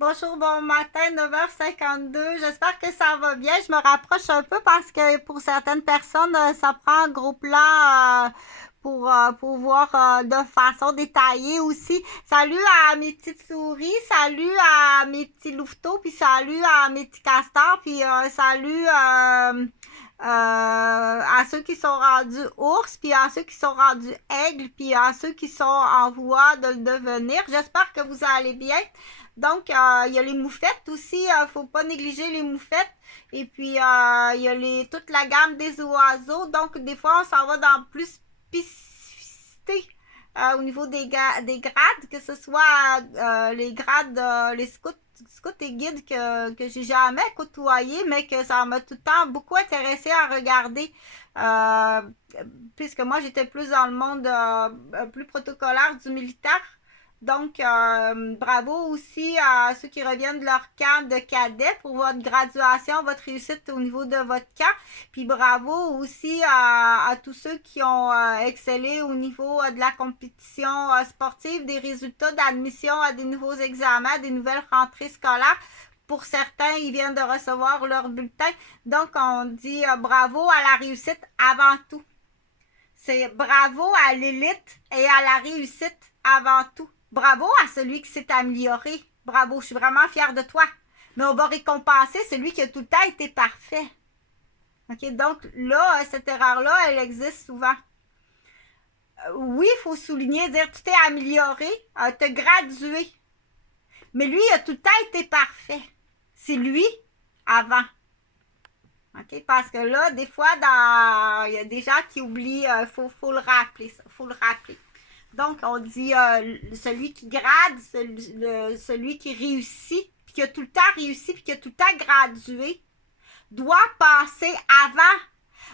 Bonjour, bon matin, 9h52. J'espère que ça va bien. Je me rapproche un peu parce que pour certaines personnes, ça prend un gros plan pour voir de façon détaillée aussi. Salut à mes petites souris, salut à mes petits louveteaux, puis salut à mes petits castors, puis salut à ceux qui sont rendus ours, puis à ceux qui sont rendus aigles, puis à ceux qui sont en voie de le devenir. J'espère que vous allez bien. Donc, il y a les moufettes aussi, faut pas négliger les moufettes. Et puis, il y a toute la gamme des oiseaux. Donc, des fois, on s'en va dans plus spécificité au niveau des grades, que ce soit les grades, les scouts et guides que j'ai jamais côtoyé, mais que ça m'a tout le temps beaucoup intéressé à regarder. Euh, Puisque moi, j'étais plus dans le monde plus protocolaire du militaire. Donc, bravo aussi à ceux qui reviennent de leur camp de cadet pour votre graduation, votre réussite au niveau de votre camp. Puis bravo aussi à tous ceux qui ont excellé au niveau de la compétition sportive, des résultats d'admission à des nouveaux examens, des nouvelles rentrées scolaires. Pour certains, ils viennent de recevoir leur bulletin. Donc, on dit bravo à la réussite avant tout. C'est bravo à l'élite et à la réussite avant tout. Bravo à celui qui s'est amélioré. Bravo, je suis vraiment fière de toi. Mais on va récompenser celui qui a tout le temps été parfait. OK, donc là, cette erreur-là, elle existe souvent. Oui, il faut souligner, dire tu t'es amélioré, t'as gradué. Mais lui, il a tout le temps été parfait. C'est lui avant. OK? Parce que là, des fois, il y a des gens qui oublient, faut le rappeler, ça. Faut le rappeler. Donc, on dit celui qui grade, celui qui réussit, puis qui a tout le temps réussi, puis qui a tout le temps gradué, doit passer avant.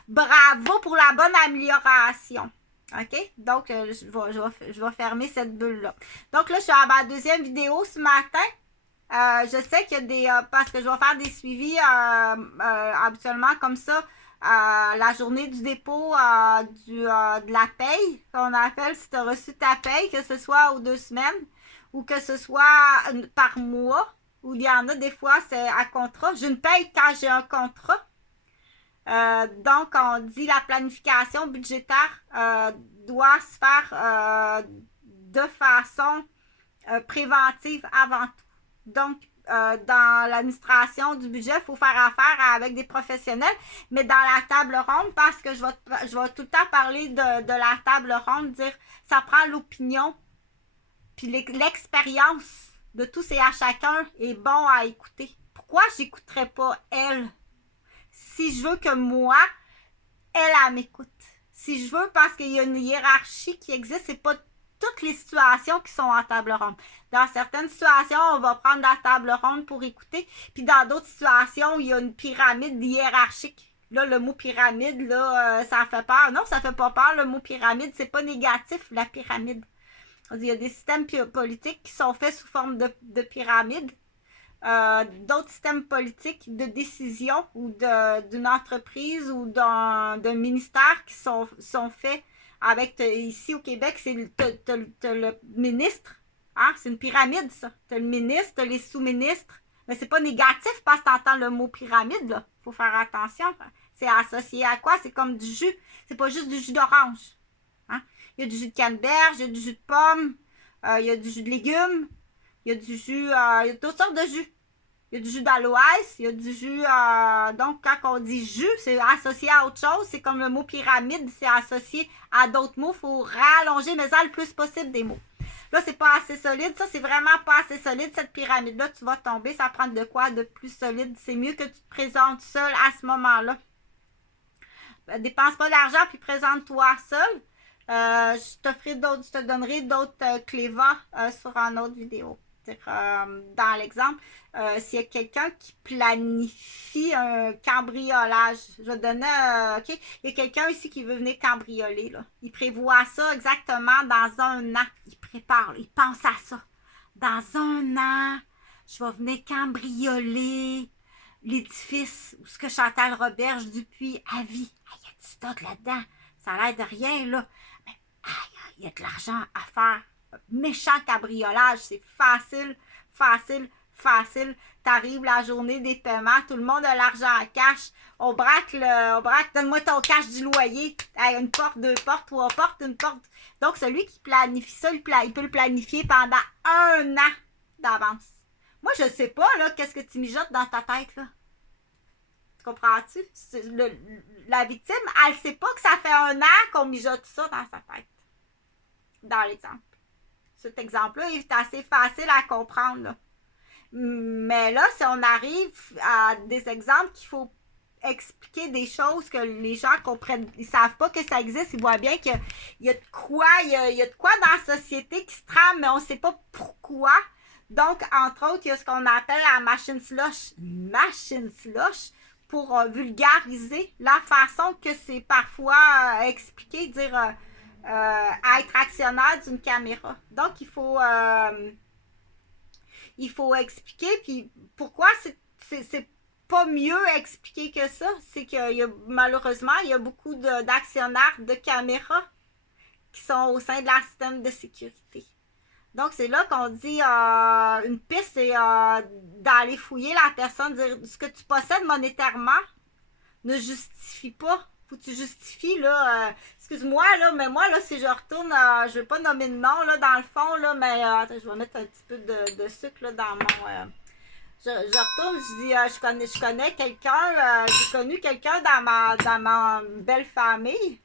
Bravo pour la bonne amélioration. OK? Donc, je vais fermer cette bulle-là. Donc là, je suis à ma deuxième vidéo ce matin. Je sais qu'il y a des... parce que je vais faire des suivis habituellement comme ça. La journée du dépôt de la paye, qu'on appelle si tu as reçu ta paye, que ce soit aux 2 semaines ou que ce soit par mois, ou il y en a des fois, c'est à contrat. Je ne paye quand j'ai un contrat. Donc, on dit la planification budgétaire doit se faire de façon préventive avant tout. Donc, dans l'administration du budget, il faut faire affaire avec des professionnels, mais dans la table ronde, parce que je vais tout le temps parler de la table ronde, dire ça prend l'opinion, puis l'expérience de tous et à chacun est bon à écouter. Pourquoi j'écouterais pas elle? Si je veux que moi, elle m'écoute. Si je veux, parce qu'il y a une hiérarchie qui existe, c'est pas toutes les situations qui sont en table ronde. Dans certaines situations, on va prendre la table ronde pour écouter, puis dans d'autres situations, il y a une pyramide hiérarchique. Là, le mot pyramide, là, ça fait peur. Non, ça fait pas peur, le mot pyramide. C'est pas négatif, la pyramide. Il y a des systèmes politiques qui sont faits sous forme de pyramide. D'autres systèmes politiques de décision ou d'une entreprise ou d'un ministère qui sont faits avec, ici au Québec, c'est le ministre. Hein? C'est une pyramide, ça. Tu as le ministre, tu as les sous-ministres. Mais c'est pas négatif parce que tu entends le mot pyramide, là. Faut faire attention. C'est associé à quoi? C'est comme du jus. C'est pas juste du jus d'orange. Hein? Il y a du jus de canneberge, il y a du jus de pomme, il y a du jus de légumes, il y a du jus, il y a toutes sortes de jus. Il y a du jus d'aloès, il y a du jus... donc, quand on dit jus, c'est associé à autre chose. C'est comme le mot pyramide, c'est associé à d'autres mots. Il faut rallonger, mais ça, le plus possible des mots. Là, c'est pas assez solide. Ça, c'est vraiment pas assez solide, cette pyramide-là. Tu vas tomber, ça prend de quoi de plus solide. C'est mieux que tu te présentes seul à ce moment-là. Dépense pas d'argent, puis présente-toi seul. Je te donnerai d'autres clévas sur une autre vidéo. Dans l'exemple, s'il y a quelqu'un qui planifie un cambriolage, je vais donner, OK, il y a quelqu'un ici qui veut venir cambrioler, là. Il prévoit ça exactement dans un an. Il prépare, il pense à ça. Dans un an, je vais venir cambrioler l'édifice où ce que Chantal Roberge Dupuis a vie. Il y a du stock là-dedans. Ça a l'air de rien, là. Mais il y a de l'argent à faire. Méchant cabriolage, c'est facile, facile, facile. T'arrives la journée des paiements, tout le monde a l'argent en cash. On braque, donne-moi ton cash du loyer. Hey, une porte, deux portes, trois portes, une porte. Donc, celui qui planifie ça, il peut le planifier pendant 1 an d'avance. Moi, je sais pas, là, qu'est-ce que tu mijotes dans ta tête, là. Tu comprends-tu? La victime, elle sait pas que ça fait 1 an qu'on mijote ça dans sa tête. Dans l'exemple. Cet exemple-là est assez facile à comprendre, là. Mais là, si on arrive à des exemples qu'il faut expliquer des choses que les gens comprennent, ils savent pas que ça existe, ils voient bien qu'il y a de quoi, il y a de quoi dans la société qui se trame, mais on sait pas pourquoi. Donc, entre autres, il y a ce qu'on appelle la machine slush. Machine slush pour vulgariser la façon que c'est parfois expliqué, dire être actionnaire d'une caméra. Donc, il faut expliquer, puis pourquoi c'est pas mieux expliqué que ça, c'est que malheureusement, il y a beaucoup d'actionnaires de caméras qui sont au sein de la système de sécurité. Donc, c'est là qu'on dit une piste, c'est d'aller fouiller la personne, dire ce que tu possèdes monétairement ne justifie pas. Faut que tu justifies, là. Excuse-moi, là, mais moi, là, si je retourne, je vais pas nommer de nom, là, dans le fond, là, mais attends, je vais mettre un petit peu de sucre, là, dans mon... je retourne, je dis, je connais quelqu'un, j'ai connu quelqu'un dans ma belle famille.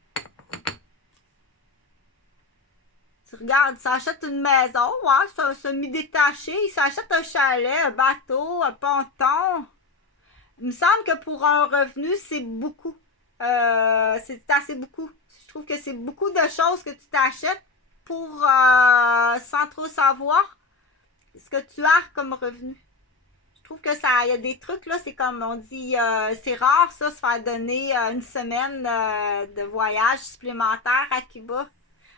Tu regardes, il s'achète une maison, ouais, c'est un semi-détaché, il s'achète un chalet, un bateau, un ponton. Il me semble que pour un revenu, c'est beaucoup. C'est assez beaucoup. Je trouve que c'est beaucoup de choses que tu t'achètes pour, sans trop savoir ce que tu as comme revenu. Je trouve que ça, il y a des trucs, là, c'est comme on dit, c'est rare, ça, se faire donner une semaine de voyage supplémentaire à Cuba.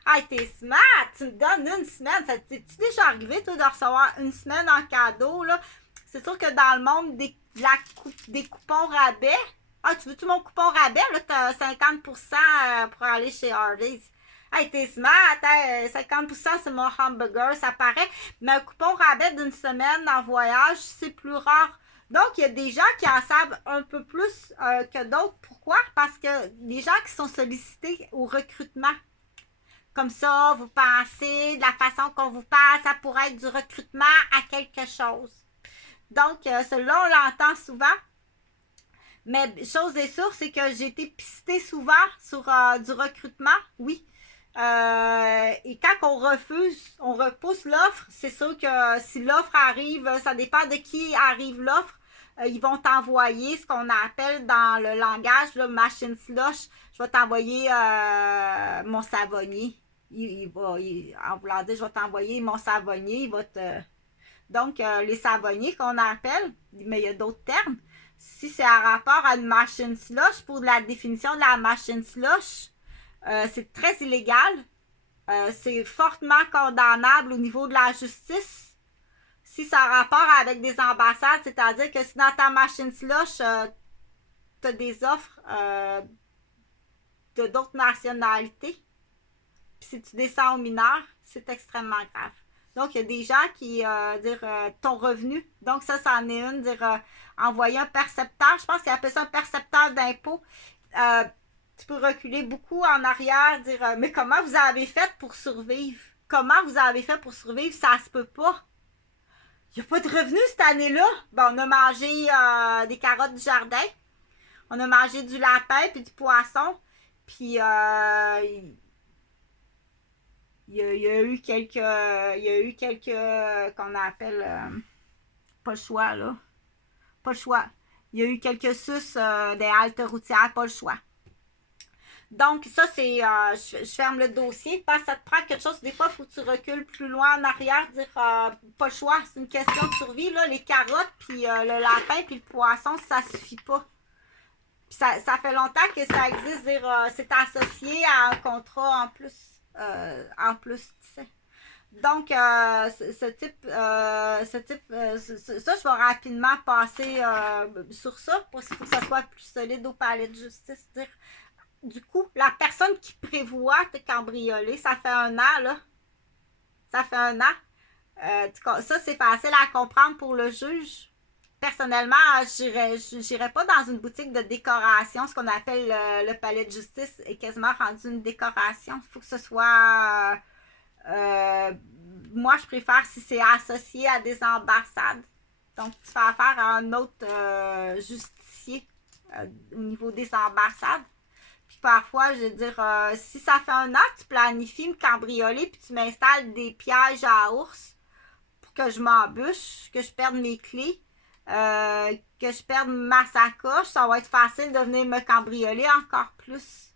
Ah, t'es smart! Tu me donnes une semaine. Ça t'es-tu déjà arrivé, toi, de recevoir une semaine en cadeau, là? C'est sûr que dans le monde des coupons rabais, ah, tu veux-tu mon coupon rabais? Là, t'as 50% pour aller chez Hardee's. Hey, t'es smart, hein? 50% c'est mon hamburger, ça paraît. Mais un coupon rabais d'une semaine en voyage, c'est plus rare. Donc, il y a des gens qui en savent un peu plus que d'autres. Pourquoi? Parce que les gens qui sont sollicités au recrutement, comme ça, vous pensez, de la façon qu'on vous parle, ça pourrait être du recrutement à quelque chose. Donc, celui-là, on l'entend souvent. Mais chose est sûre, c'est que j'ai été pistée souvent sur du recrutement, oui. Et quand on refuse, on repousse l'offre, c'est sûr que si l'offre arrive, ça dépend de qui arrive l'offre, ils vont t'envoyer ce qu'on appelle dans le langage, là, machine slush, je vais t'envoyer mon savonnier. En voulant dire, je vais t'envoyer mon savonnier, il va te... Donc, les savonniers qu'on appelle, mais il y a d'autres termes. Si c'est en rapport à une machine slush, pour la définition de la machine slush, c'est très illégal. C'est fortement condamnable au niveau de la justice. Si c'est en rapport avec des ambassades, c'est-à-dire que si dans ta machine slush, tu as des offres de d'autres nationalités, puis si tu descends aux mineurs, c'est extrêmement grave. Donc, il y a des gens qui dire ton revenu. Donc, ça en est une, dire envoyer un percepteur. Je pense qu'ils appellent ça un percepteur d'impôt. Tu peux reculer beaucoup en arrière, dire mais comment vous avez fait pour survivre? Comment vous avez fait pour survivre? Ça se peut pas. Il n'y a pas de revenu cette année-là. Bon, on a mangé des carottes du jardin. On a mangé du lapin puis du poisson. Puis il y a eu quelques qu'on appelle pas le choix, là. Pas le choix. Il y a eu quelques suces des haltes routières, pas le choix. Donc, ça, c'est... je ferme le dossier. Parce que ça te prend quelque chose. Des fois, il faut que tu recules plus loin en arrière. Dire, pas le choix. C'est une question de survie. Là. Les carottes, puis le lapin, puis le poisson, ça suffit pas. Puis ça fait longtemps que ça existe. Dire, c'est associé à un contrat en plus. Tu sais. Donc, ça, je vais rapidement passer sur ça pour que ça soit plus solide au palais de justice. Dire, du coup, la personne qui prévoit te cambrioler, ça fait 1 an, là. Ça fait 1 an. Ça, c'est facile à comprendre pour le juge. Personnellement, j'irais pas dans une boutique de décoration. Ce qu'on appelle le palais de justice est quasiment rendu une décoration. Il faut que ce soit... moi, je préfère si c'est associé à des ambassades. Donc, tu fais affaire à un autre justicier au niveau des ambassades. Puis parfois, je veux dire, si ça fait un an que tu planifies me cambrioler puis tu m'installes des pièges à ours pour que je m'embûche, que je perde mes clés, que je perde ma sacoche, ça va être facile de venir me cambrioler encore plus.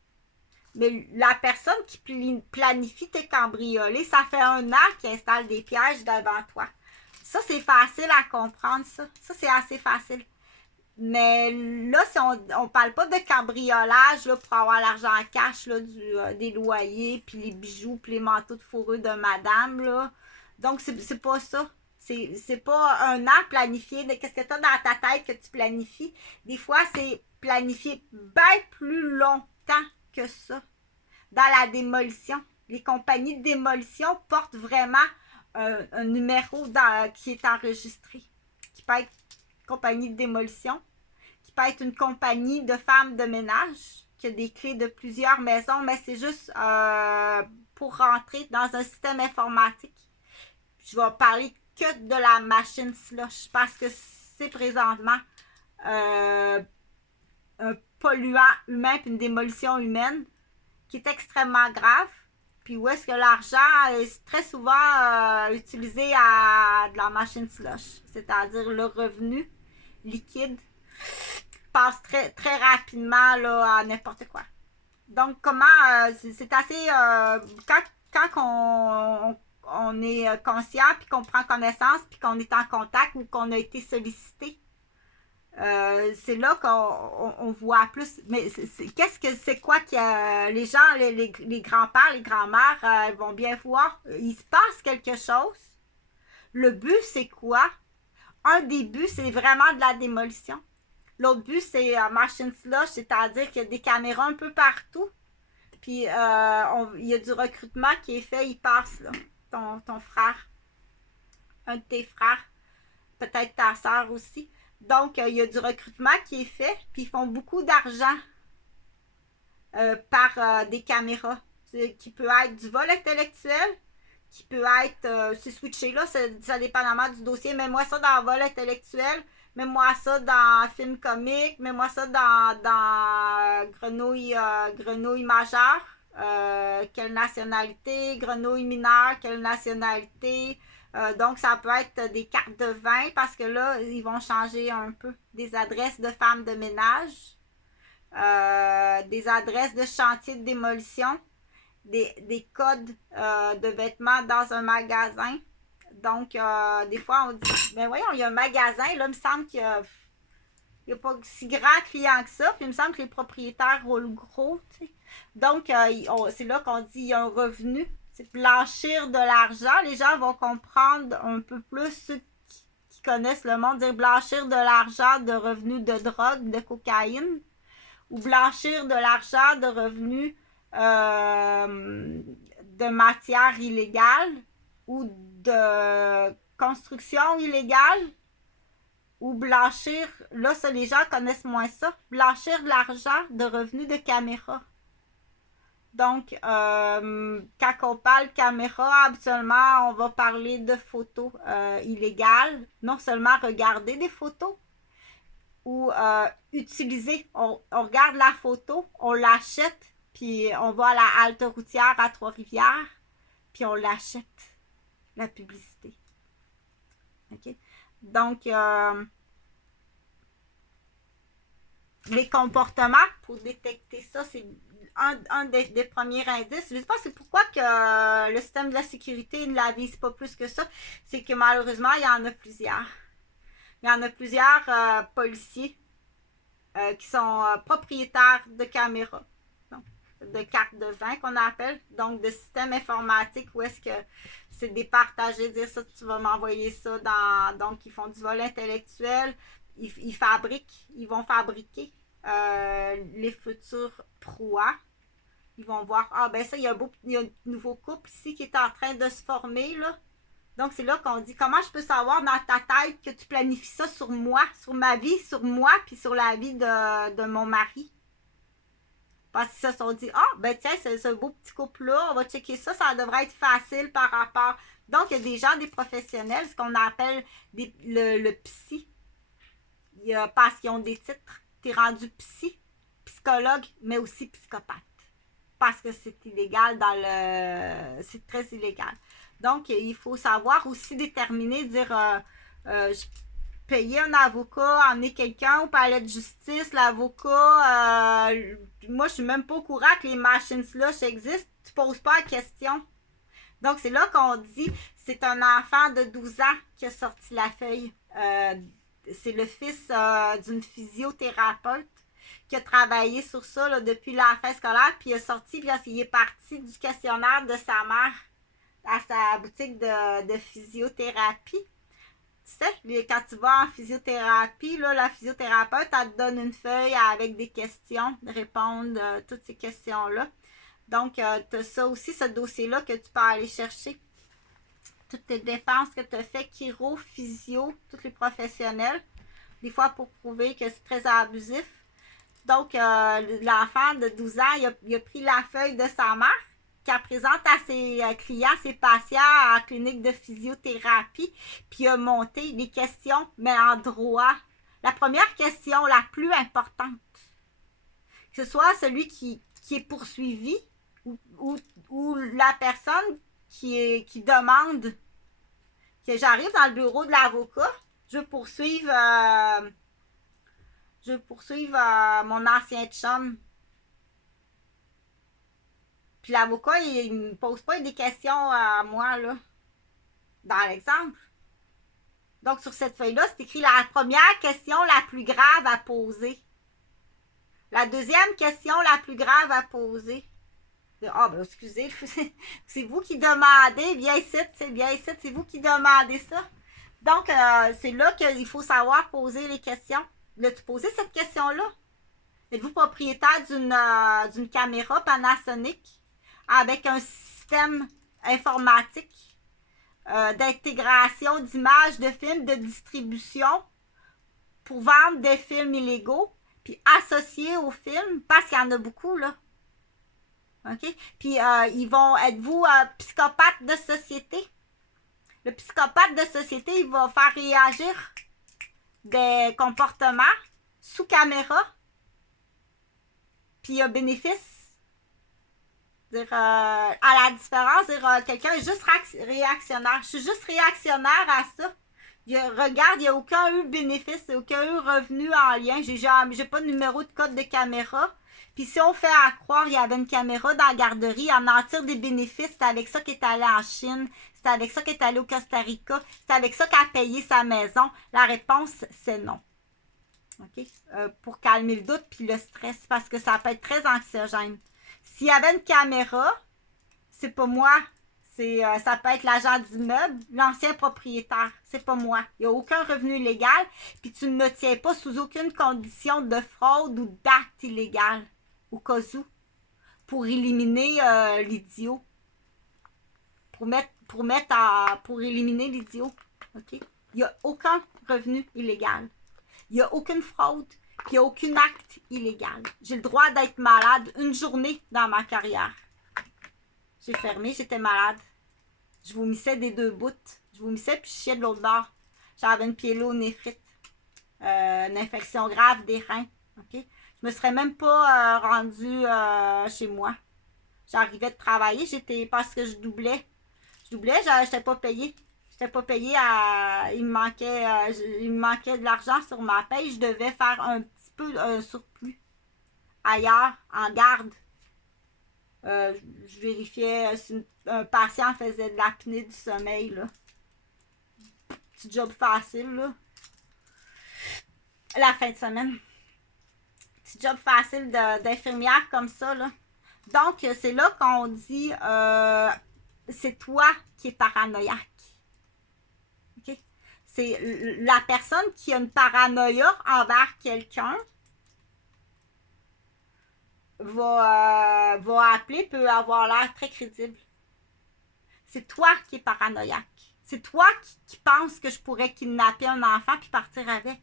Mais la personne qui planifie tes cambriolés, ça fait un an qu'il installe des pièges devant toi. Ça, c'est facile à comprendre, ça. Ça, c'est assez facile. Mais là, si on parle pas de cambriolage là, pour avoir l'argent en cash là, des loyers, puis les bijoux, puis les manteaux de fourrure de madame, là. Donc, c'est pas ça. C'est pas un an planifié de qu'est-ce que tu as dans ta tête que tu planifies. Des fois, c'est planifié bien plus longtemps que ça. Dans la démolition, les compagnies de démolition portent vraiment un numéro qui est enregistré, qui peut être compagnie de démolition, qui peut être une compagnie de femmes de ménage, qui a des clés de plusieurs maisons, mais c'est juste pour rentrer dans un système informatique. Je vais parler que de la machine slush parce que c'est présentement un polluant humain puis une démolition humaine qui est extrêmement grave. Puis où est-ce que l'argent est très souvent utilisé à de la machine slush, c'est-à-dire le revenu liquide passe très, très rapidement là, à n'importe quoi. Donc, comment c'est assez. Quand on est conscient, puis qu'on prend connaissance, puis qu'on est en contact ou qu'on a été sollicité, c'est là qu'on voit plus. Mais qu'est-ce que c'est quoi que les gens, les grands-pères, les grands-mères vont bien voir? Il se passe quelque chose. Le but, c'est quoi? Un des buts, c'est vraiment de la démolition. L'autre but, c'est machine slush, c'est-à-dire qu'il y a des caméras un peu partout. Puis, il y a du recrutement qui est fait, il passe, là. Ton frère, un de tes frères, peut-être ta soeur aussi. Donc, il y a du recrutement qui est fait, puis ils font beaucoup d'argent par des caméras, qui peut être du vol intellectuel, qui peut être, c'est switché là, ça dépendamment du dossier. Mets-moi ça dans vol intellectuel, mets-moi ça dans film comique, mets-moi ça dans grenouille majeure, quelle nationalité, grenouille mineure, quelle nationalité. Donc, ça peut être des cartes de vin parce que là, ils vont changer un peu. Des adresses de femmes de ménage, des adresses de chantier de démolition, des codes de vêtements dans un magasin. Donc, des fois, on dit, ben voyons, il y a un magasin, là, il me semble qu'il n'y a pas si grand client que ça, puis il me semble que les propriétaires roulent gros, tu sais. Donc, c'est là qu'on dit qu'il y a un revenu. C'est blanchir de l'argent. Les gens vont comprendre un peu plus, ceux qui connaissent le monde, dire blanchir de l'argent de revenus de drogue, de cocaïne, ou blanchir de l'argent de revenus de matière illégale ou de construction illégale, ou blanchir, là, ça, les gens connaissent moins ça, blanchir de l'argent de revenus de caméra. Donc, quand on parle caméra, habituellement, on va parler de photos illégales. Non seulement regarder des photos, ou utiliser. On regarde la photo, on l'achète, puis on va à la halte routière à Trois-Rivières, puis on l'achète, la publicité. OK? Donc, les comportements, pour détecter ça, c'est un des premiers indices. Je ne sais pas c'est pourquoi que le système de la sécurité ne la vise pas plus que ça. C'est que malheureusement, il y en a plusieurs. Il y en a plusieurs policiers qui sont propriétaires de caméras, donc, de cartes de vin qu'on appelle, donc de systèmes informatiques où est-ce que c'est départagé, dire ça, tu vas m'envoyer ça dans... Donc, ils font du vol intellectuel, ils fabriquent, ils vont fabriquer les futures proies. Ils vont voir, ah ben ça, il y a un nouveau couple ici qui est en train de se former, là. Donc, c'est là qu'on dit comment je peux savoir dans ta tête que tu planifies ça sur moi, sur ma vie, sur moi, puis sur la vie de mon mari. Parce qu'ils se sont dit, ah, ben tiens, c'est ce beau petit couple-là, on va checker ça, ça devrait être facile par rapport. Donc, il y a des gens, des professionnels, ce qu'on appelle le psy. Parce qu'ils ont des titres. Tu es rendu psy, psychologue, mais aussi psychopathe. Parce que c'est illégal dans le. C'est très illégal. Donc, il faut savoir aussi déterminer, dire je payer un avocat, emmener quelqu'un au palais de justice, l'avocat, moi je suis même pas au courant que les machines slush existent, tu poses pas la question. Donc c'est là qu'on dit, c'est un enfant de 12 ans qui a sorti la feuille. C'est le fils d'une physiothérapeute qui a travaillé sur ça là, depuis la fin scolaire, puis il a sorti, puis il est parti du questionnaire de sa mère à sa boutique de physiothérapie. Tu sais, quand tu vas en physiothérapie, là, la physiothérapeute, elle te donne une feuille avec des questions, répondre toutes ces questions-là. Donc, tu as ça aussi, ce dossier-là que tu peux aller chercher. Toutes tes dépenses que tu as fait, chiro, physio, tous les professionnels, des fois pour prouver que c'est très abusif. Donc, l'enfant de 12 ans, il a pris la feuille de sa mère, qu'elle présente à ses clients, ses patients en clinique de physiothérapie, puis il a monté les questions, mais en droit. La première question, la plus importante, que ce soit celui qui est poursuivi ou la personne qui demande que j'arrive dans le bureau de l'avocat, je veux poursuivre mon ancien chum. Puis l'avocat, il me pose pas des questions à moi, là, dans l'exemple. Donc, sur cette feuille-là, c'est écrit la première question la plus grave à poser. La deuxième question la plus grave à poser. Ah, ben, excusez, c'est vous qui demandez, viens ici, c'est vous qui demandez ça. Donc, c'est là qu'il faut savoir poser les questions. L'as-tu posé cette question-là? Êtes-vous propriétaire d'une caméra Panasonic avec un système informatique d'intégration d'images de films de distribution pour vendre des films illégaux, puis associés aux films, parce qu'il y en a beaucoup, là. OK? Puis, êtes-vous psychopathe de société? Le psychopathe de société, il va faire réagir des comportements sous caméra, puis il y a bénéfice. Dire, à la différence, dire, quelqu'un est juste réactionnaire. Je suis juste réactionnaire à ça. Regarde, il n'y a aucun eu bénéfice, aucun eu revenu en lien. J'ai pas de numéro de code de caméra. Puis si on fait à croire qu'il y avait une caméra dans la garderie, en tire des bénéfices, c'est avec ça qu'il est allé en Chine, c'est avec ça qu'il est allé au Costa Rica, c'est avec ça qu'il a payé sa maison. La réponse, c'est non. OK? Pour calmer le doute puis le stress, parce que ça peut être très anxiogène. S'il y avait une caméra, c'est pas moi. Ça peut être l'agent d'immeuble, l'ancien propriétaire. C'est pas moi. Il n'y a aucun revenu illégal, puis tu ne me tiens pas sous aucune condition de fraude ou d'acte illégal, au cas où, pour éliminer l'idiot. Pour éliminer l'idiot. OK? Il n'y a aucun revenu illégal. Il n'y a aucune fraude, puis il n'y a aucun acte illégal. J'ai le droit d'être malade une journée dans ma carrière. J'ai fermé, j'étais malade. Je vomissais des deux bouts. Je vomissais puis je chiais de l'autre bord. J'avais une pyélonéphrite. Une infection grave des reins. Okay? Je me serais même pas rendue chez moi. J'arrivais de travailler, parce que je doublais. Je n'étais pas payée. J'étais pas payée il me manquait de l'argent sur ma paye. Je devais faire un petit peu un surplus ailleurs, en garde. Je vérifiais si un patient faisait de l'apnée du sommeil, là. Petit job facile, là. La fin de semaine. Petit job facile d'infirmière comme ça, là. Donc, c'est là qu'on dit c'est toi qui es paranoïaque. OK? C'est la personne qui a une paranoïa envers quelqu'un va appeler, peut avoir l'air très crédible. C'est toi qui es paranoïaque. C'est toi qui penses que je pourrais kidnapper un enfant puis partir avec.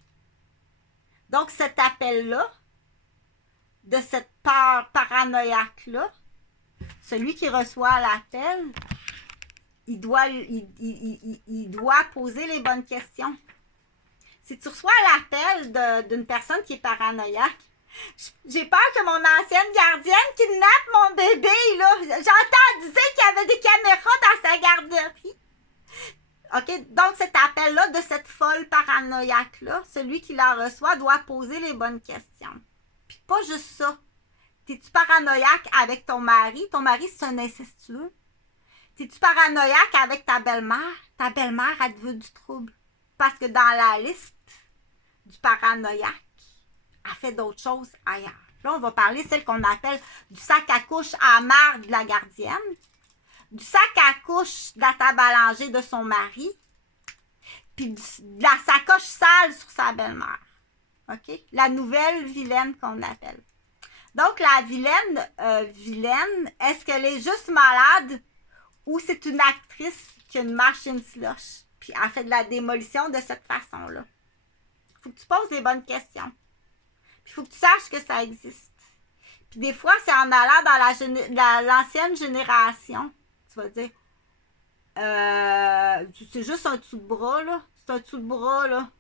Donc, cet appel-là, de cette peur paranoïaque-là, celui qui reçoit l'appel, il doit poser les bonnes questions. Si tu reçois l'appel d'une personne qui est paranoïaque, j'ai peur que mon ancienne gardienne kidnappe mon bébé, là. J'entends dire qu'il y avait des caméras dans sa garderie. OK? Donc, cet appel-là de cette folle paranoïaque-là, celui qui la reçoit doit poser les bonnes questions. Puis pas juste ça. T'es-tu paranoïaque avec ton mari? Ton mari, c'est un incestueux. T'es-tu paranoïaque avec ta belle-mère? Ta belle-mère, elle te veut du trouble. Parce que dans la liste du paranoïaque, elle fait d'autres choses ailleurs. Là, on va parler de celle qu'on appelle du sac à couche à marre de la gardienne, du sac à couche de la table à langer de son mari, puis de la sacoche sale sur sa belle-mère. OK? La nouvelle vilaine qu'on appelle. Donc, la vilaine, est-ce qu'elle est juste malade ou c'est une actrice qui a une machine slush puis elle fait de la démolition de cette façon-là? Il faut que tu poses les bonnes questions. Puis il faut que tu saches que ça existe. Puis des fois, c'est en allant dans l'ancienne génération. Tu vas dire, c'est juste un dessous de bras, là. C'est un dessous de bras, là.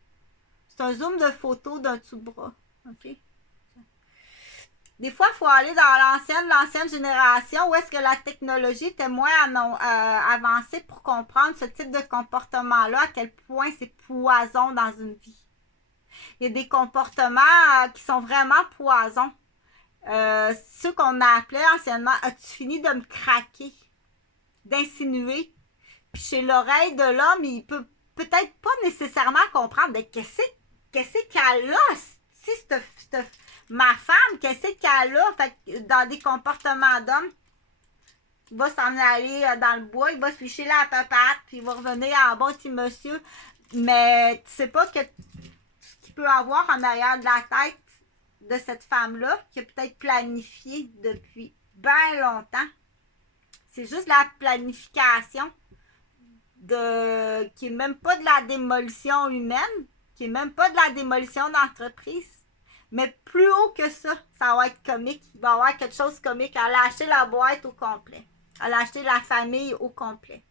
C'est un zoom de photo d'un dessous de bras. OK? Des fois, il faut aller dans l'ancienne génération où est-ce que la technologie était moins avancée pour comprendre ce type de comportement-là, à quel point c'est poison dans une vie. Il y a des comportements qui sont vraiment poison. Ceux qu'on appelait anciennement « as-tu fini de me craquer ?» d'insinuer. Puis chez l'oreille de l'homme, il peut peut-être pas nécessairement comprendre « qu'est-ce qu'elle a? Si ma femme, qu'est-ce qu'elle a? » Fait que dans des comportements d'homme, il va s'en aller dans le bois, il va se licher la papate, puis il va revenir en bas, petit monsieur. Mais tu sais pas que ce qu'il peut avoir en arrière de la tête de cette femme-là, qui a peut-être planifié depuis bien longtemps. C'est juste la planification qui est même pas de la démolition humaine, qui est même pas de la démolition d'entreprise. Mais plus haut que ça, ça va être comique. Il va y avoir quelque chose de comique. Elle a acheté la boîte au complet. Elle a acheté la famille au complet.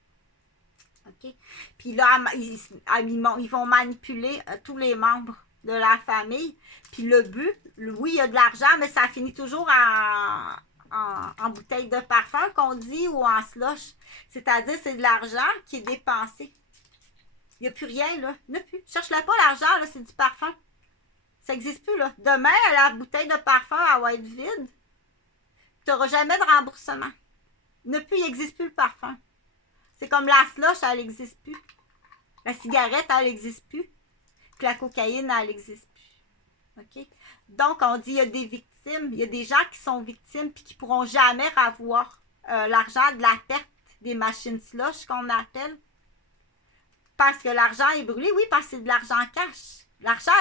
OK? Puis là, ils vont manipuler tous les membres de la famille. Puis le but, oui, il y a de l'argent, mais ça finit toujours en bouteille de parfum qu'on dit ou en slush. C'est-à-dire, c'est de l'argent qui est dépensé. Il n'y a plus rien, là. Il n'y a plus. Cherche-le pas, l'argent, là, c'est du parfum. Ça n'existe plus, là. Demain, la bouteille de parfum, elle va être vide. Tu n'auras jamais de remboursement. Il n'existe plus le parfum. C'est comme la slush, elle n'existe plus. La cigarette, elle n'existe plus. Puis la cocaïne, elle n'existe plus. OK? Donc, on dit qu'il y a des victimes. Il y a des gens qui sont victimes puis qui ne pourront jamais avoir l'argent de la perte des machines slush qu'on appelle. Parce que l'argent est brûlé. Oui, parce que c'est de l'argent cash. L'argent,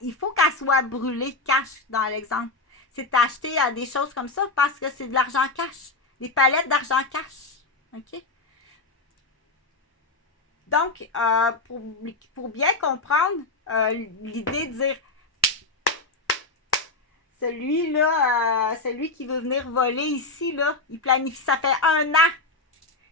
il faut qu'elle soit brûlée cash dans l'exemple. C'est acheté à des choses comme ça parce que c'est de l'argent cash. Des palettes d'argent cash. OK? Donc, pour bien comprendre l'idée de dire celui qui veut venir voler ici, là, il planifie, ça fait 1 an.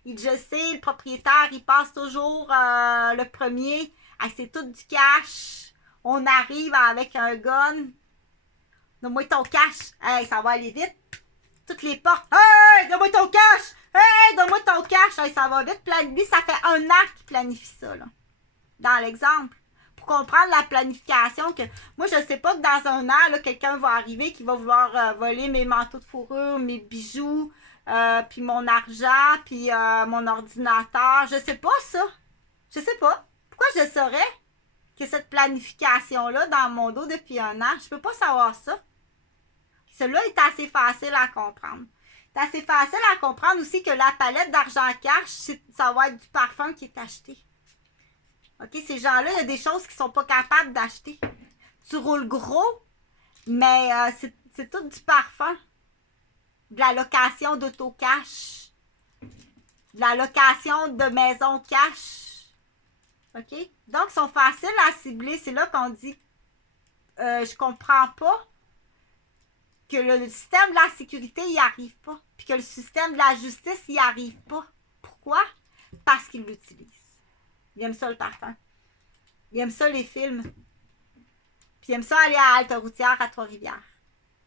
Je sais, le propriétaire, il passe toujours le premier. C'est tout du cash. On arrive avec un gun. Donne-moi ton cash. Hey, ça va aller vite. Toutes les portes. Hey, donne-moi ton cash. Hey, donne-moi ton cash. Hey, ça va vite. Lui, ça fait 1 an qu'il planifie ça, là. Dans l'exemple. Pour comprendre la planification, que moi, je sais pas que dans 1 an, là, quelqu'un va arriver qui va vouloir voler mes manteaux de fourrure, mes bijoux, puis mon argent, puis mon ordinateur. Je sais pas ça. Je sais pas. Pourquoi je saurais que cette planification-là dans mon dos depuis 1 an? Je peux pas savoir ça. Celui-là est assez facile à comprendre. C'est assez facile à comprendre aussi que la palette d'argent cash, ça va être du parfum qui est acheté. OK? Ces gens-là, il y a des choses qu'ils ne sont pas capables d'acheter. Tu roules gros, mais c'est tout du parfum. De la location d'auto cash. De la location de maison cash. OK? Donc, ils sont faciles à cibler. C'est là qu'on dit je comprends pas que le système de la sécurité n'y arrive pas, puis que le système de la justice n'y arrive pas. Pourquoi? Parce qu'ils l'utilisent. Ils aiment ça le parfum. Ils aiment ça les films. Puis ils aiment ça aller à Halte-Routière à Trois-Rivières.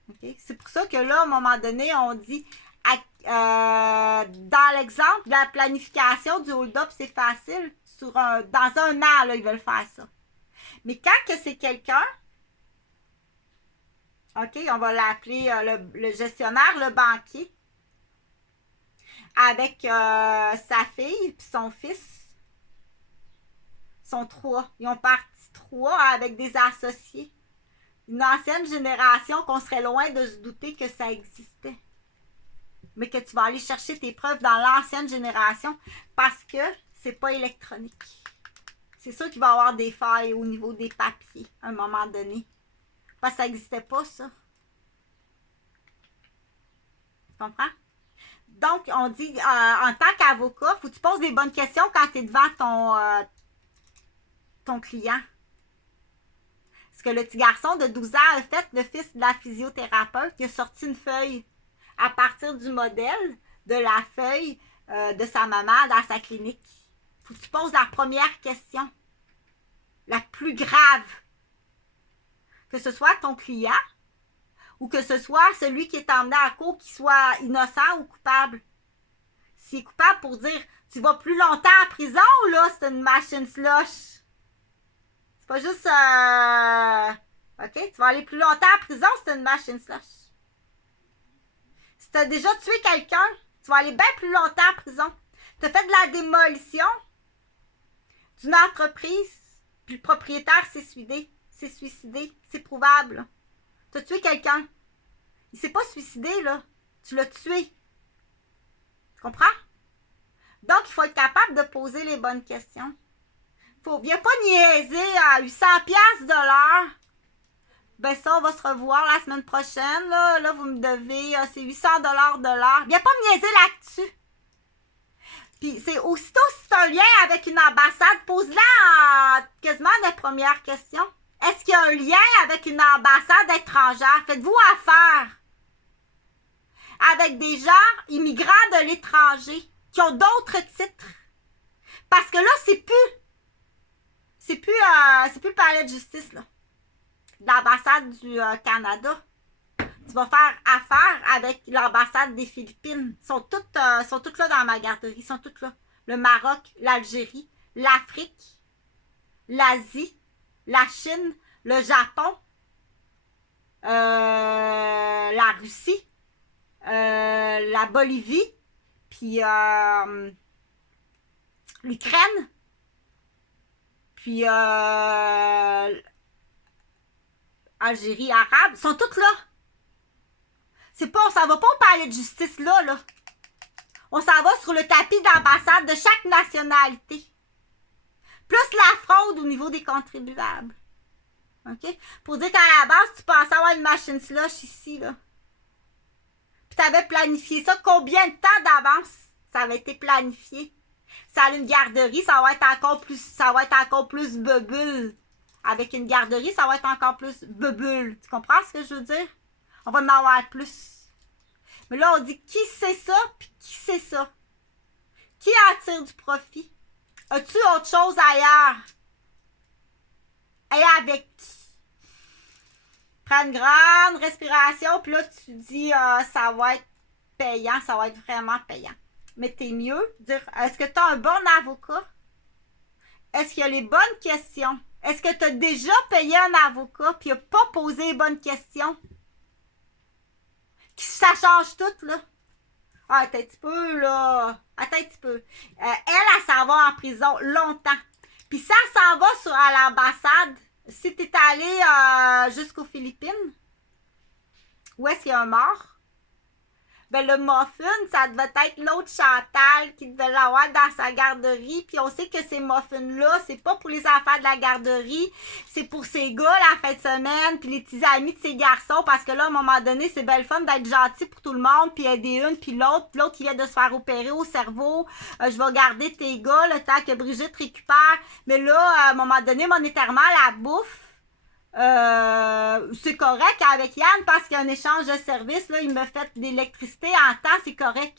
Okay? C'est pour ça que là, à un moment donné, on dit dans l'exemple de la planification du hold-up, c'est facile. Dans un an, là, ils veulent faire ça. Mais quand que c'est quelqu'un, OK, on va l'appeler le gestionnaire, le banquier, avec sa fille et son fils, sont trois. Ils ont parti trois avec des associés. Une ancienne génération qu'on serait loin de se douter que ça existait. Mais que tu vas aller chercher tes preuves dans l'ancienne génération parce que c'est pas électronique. C'est sûr qu'il va y avoir des failles au niveau des papiers à un moment donné. Parce que ça n'existait pas, ça. Tu comprends? Donc, on dit, en tant qu'avocat, il faut que tu poses des bonnes questions quand tu es devant ton client. Ce que le petit garçon de 12 ans a fait, le fils de la physiothérapeute, il a sorti une feuille à partir du modèle de la feuille de sa maman dans sa clinique. Il faut que tu poses la première question, la plus grave. Que ce soit ton client ou que ce soit celui qui est emmené à court, qu'il soit innocent ou coupable. S'il est coupable pour dire « Tu vas plus longtemps en prison » là, c'est une machine slush. C'est pas juste OK, tu vas aller plus longtemps en prison, c'est une machine slush. Si tu as déjà tué quelqu'un, tu vas aller bien plus longtemps en prison. Tu as fait de la démolition d'une entreprise, puis le propriétaire s'est suicidé, c'est prouvable. Tu as tué quelqu'un. Il s'est pas suicidé, là. Tu l'as tué. Tu comprends? Donc, il faut être capable de poser les bonnes questions. Viens pas niaiser à 800$ de l'heure. Ben ça, on va se revoir la semaine prochaine. Là vous me devez, c'est 800$ de l'heure. Viens pas me niaiser là-dessus. Puis c'est aussitôt si tu as un lien avec une ambassade, pose-la quasiment la première question. Est-ce qu'il y a un lien avec une ambassade étrangère? Faites-vous affaire avec des gens immigrants de l'étranger qui ont d'autres titres? Parce que là, c'est plus le palais de justice, là. L'ambassade du Canada. Tu vas faire affaire avec l'ambassade des Philippines. Ils sont toutes là dans ma garderie. Ils sont toutes là. Le Maroc, l'Algérie, l'Afrique, l'Asie, la Chine, le Japon, la Russie, la Bolivie, puis l'Ukraine, puis Algérie arabe, ils sont toutes là. C'est pas, on s'en va pas au palais de justice là. On s'en va sur le tapis d'ambassade de chaque nationalité. Plus la fraude au niveau des contribuables. OK? Pour dire qu'à la base, tu pensais avoir une machine slush ici, là. Puis tu avais planifié ça. Combien de temps d'avance ça avait été planifié? Ça a une garderie, ça va être encore plus bebule. Avec une garderie, ça va être encore plus bebule. Tu comprends ce que je veux dire? On va en avoir plus. Mais là, on dit qui c'est ça, puis qui c'est ça? Qui attire du profit? As-tu autre chose ailleurs? Et avec qui? Prends une grande respiration, puis là, tu dis ça va être payant, ça va être vraiment payant. Mais t'es mieux dire, est-ce que tu as un bon avocat? Est-ce qu'il y a les bonnes questions? Est-ce que tu as déjà payé un avocat puis il n'a pas posé les bonnes questions? Ça change tout, là. Ah, attends un petit peu, là. Attends un petit peu. Elle s'en va en prison longtemps. Puis ça s'en va à l'ambassade. Si tu es allé jusqu'aux Philippines, où est-ce qu'il y a un mort? Ben, le muffin, ça devait être l'autre Chantal qui devait l'avoir dans sa garderie. Puis on sait que ces muffins-là, c'est pas pour les enfants de la garderie, c'est pour ces gars la fin de semaine, puis les petits amis de ces garçons, parce que là, à un moment donné, c'est belle fun d'être gentil pour tout le monde, puis aider une, puis l'autre qui vient de se faire opérer au cerveau. Je vais garder tes gars le temps que Brigitte récupère. Mais là, à un moment donné, monétairement, la bouffe, c'est correct avec Yann parce qu'il y a un échange de services. Là, il me fait de l'électricité en temps, c'est correct.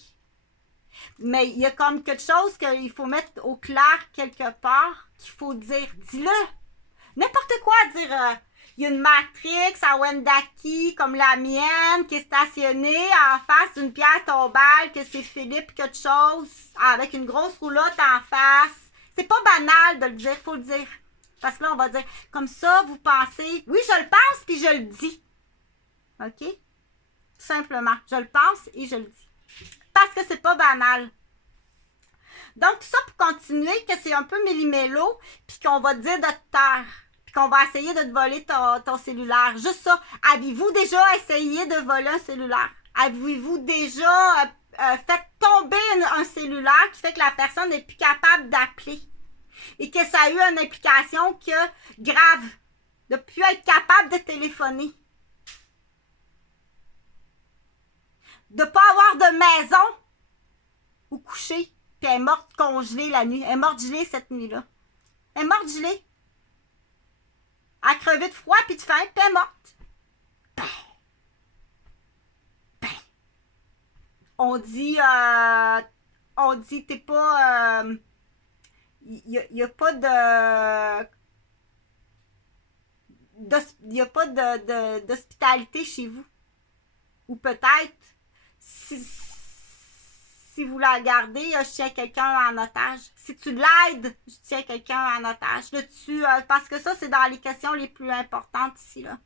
Mais il y a comme quelque chose qu'il faut mettre au clair quelque part, qu'il faut dire. Dis-le. N'importe quoi, dire. Il y a une Matrix à Wendaki comme la mienne qui est stationnée en face d'une pierre tombale, que c'est Philippe quelque chose, avec une grosse roulotte en face. C'est pas banal de le dire, faut le dire. Parce que là, on va dire, comme ça, vous pensez, oui, je le pense, puis je le dis. OK? Tout simplement. Je le pense et je le dis. Parce que c'est pas banal. Donc, tout ça pour continuer, que c'est un peu millimélo, puis qu'on va te dire de te taire, puis qu'on va essayer de te voler ton cellulaire. Juste ça. Avez-vous déjà essayé de voler un cellulaire? Avez-vous déjà fait tomber un cellulaire qui fait que la personne n'est plus capable d'appeler? Et que ça a eu une implication grave, de ne plus être capable de téléphoner. De ne pas avoir de maison où coucher. Puis elle est morte congelée la nuit. Elle est morte gelée cette nuit-là. Elle est morte gelée. Elle a crevé de froid puis de faim, puis elle est morte. Ben. On dit, t'es pas... il n'y a pas de... Il n'y a pas d'hospitalité chez vous. Ou peut-être, si vous la gardez, je tiens quelqu'un en otage. Si tu l'aides, je tiens quelqu'un en otage. Parce que ça, c'est dans les questions les plus importantes ici, là.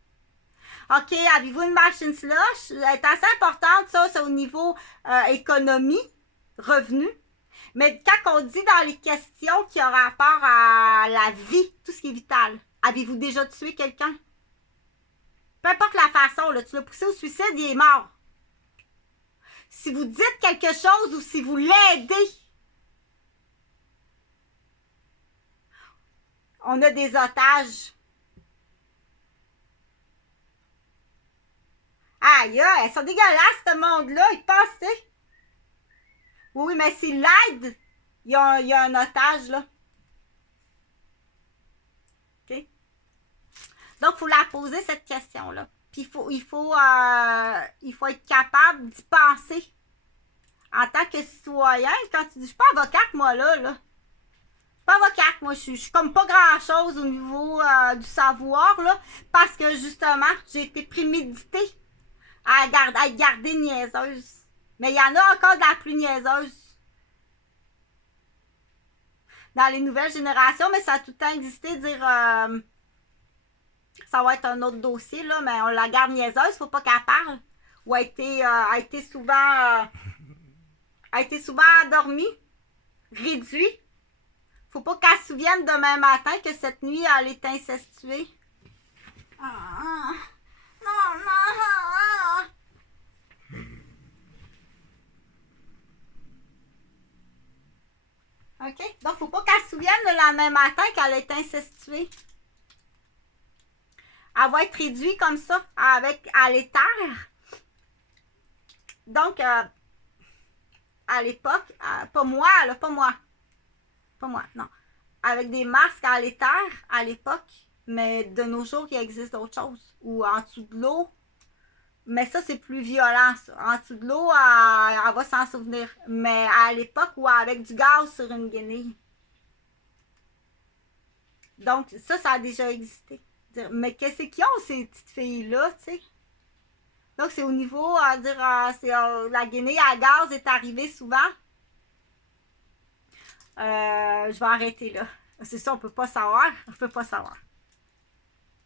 OK, avez-vous une machine slush? Elle est assez importante, ça, c'est au niveau économie, revenu. Mais quand on dit dans les questions qui ont rapport à la vie, tout ce qui est vital, avez-vous déjà tué quelqu'un? Peu importe la façon, là, tu l'as poussé au suicide, il est mort. Si vous dites quelque chose ou si vous l'aidez, on a des otages. Aïe, elles sont dégueulasses, ce monde-là, ils passaient. Oui, mais s'il l'aide, il y a un otage, là. OK? Donc, il faut la poser, cette question-là. Puis, il faut être capable d'y penser. En tant que citoyen, quand tu dis, je suis pas avocate, moi, là. Je suis pas avocate, moi, je suis comme pas grand-chose au niveau du savoir, là. Parce que, justement, j'ai été préméditée à être gardée niaiseuse. Mais il y en a encore de la plus niaiseuse. Dans les nouvelles générations, mais ça a tout le temps existé, dire ça va être un autre dossier, là, mais on la garde niaiseuse, faut pas qu'elle parle. Ou a été souvent endormie, réduite. Faut pas qu'elle se souvienne demain matin que cette nuit, elle est incestuée. Non. OK? Donc, faut pas qu'elle se souvienne le lendemain matin qu'elle est incestuée. Elle va être réduite comme ça, à l'éther. Donc, à l'époque, pas moi, non. Avec des masques à l'éther, à l'époque, mais de nos jours, il existe d'autres choses. Ou en dessous de l'eau. Mais ça, c'est plus violent, ça. En dessous de l'eau, elle va s'en souvenir. Mais à l'époque, ou avec du gaz sur une guenille. Donc, ça a déjà existé. Mais qu'est-ce qu'ils ont, ces petites filles-là, tu sais? Donc, c'est au niveau, la guenille à gaz est arrivée souvent. Je vais arrêter là. C'est ça, on peut pas savoir.